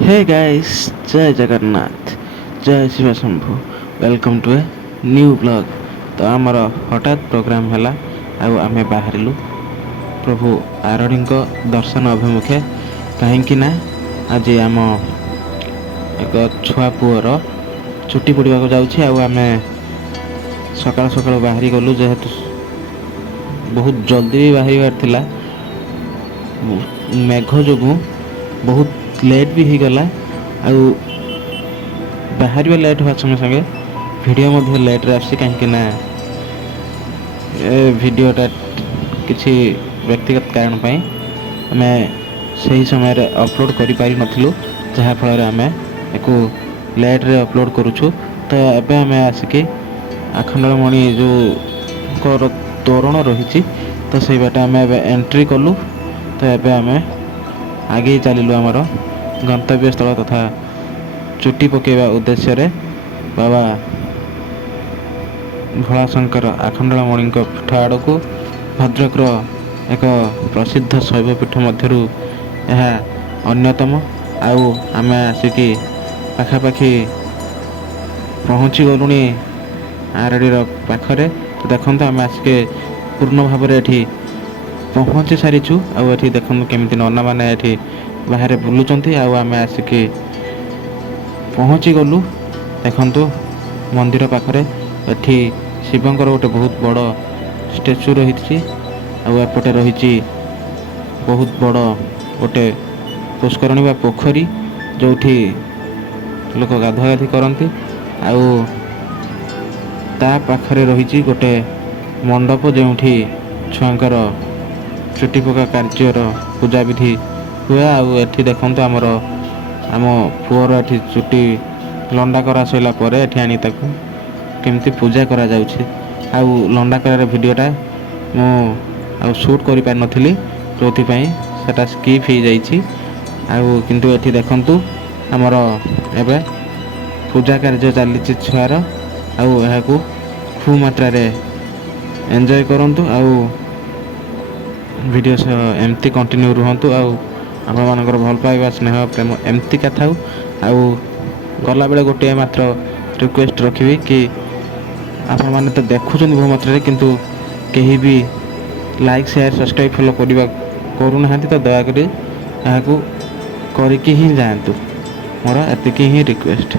Hey guys, जय जगन्नाथ, जय Shiv Shambhu. Welcome to a new blog. तो आमर हठात प्रोग्राम है आमे बाहरिलु प्रभु आरणी दर्शन अभिमुखे कहीं आज आम एक छुआ पुअर छुट्टी पड़ा जाऊँगी। आमे सकाल सकाल बाहरी गलु जेहेतु बहुत जल्दी भी बाहर थिला। मेघ जो बहुत लेट भी हो गला बाहर लेट हुआ संगे संगे वीडियो मध्य लेट रे आसी कहीं वीडियोटा किसी व्यक्तिगत कारण पाई आम सही समय अपलोड कर पारि नथिलु, जहाँफल आम एक लेट रे अपलोड करुछु। तो एबे आम आसिकी आखंडमणि जो तोरण रही तो से बाटे आम एंट्री कलु। तो एबे आम आगे चलिलु आमर गंतव्य स्थल तथा चुट्टी पकेवा उद्देश्य रे बाबा भोलाशंकर आखंडमणि पीठ आड़ को भद्रकर एक प्रसिद्ध शैवपीठ मध्य यह अन्यतम। आम आसिकी पाखापाखि पहुँची गलुणी आरडी पाखरे। तो देखो आम आसिके पूर्ण भाव में पहुँची सारीचु। आठी देखु केमी नना मैंने ये बाहर बुलूँ। आम आसिकी पहुँची गलु। देखु मंदिर पाखरे एठी शिवंकर गोटे बहुत बड़ स्टेचू रही। आपटे रही बहुत बड़ गोटे पुष्करणी बा पोखरी जो लोक गाधुआगाधि करती। ता पाखरे रही गोटे मंडप जो छुआंकर चुट्टी पका कार्यर पूजा विधि हुए। एठी देखो आमर आम पुअर एठी चुट्टी लंडा करा सैला परे एठी आनी ताकू केमती पूजा करा जाउछि। लंडा करार वीडियोटा मु शूट करि पार नथिली, जोथि पई सेटा स्किप हो जाइछि। किंतु एठी देखंतु आमर एबे पूजा कार्य चली छुआर। एहाकू खूब मात्रा रे एंजॉय करंतु। वीडियो एमती कंटिन्यू रुहंतु। आपण मानकर भल पाइबा स्नेह प्रेम एमती का थाउ। गला बेले गोटे मात्र रिक्वेस्ट रखी कि आपण माने तो देखुछन बहु मात्रा रे, किंतु केही भी लाइक शेयर सब्सक्राइब फॉलो करबा करू नाहंती। तो दया करी एहाकू करिकि ही जायंतु। मोर एतिकी ही रिक्वेस्ट।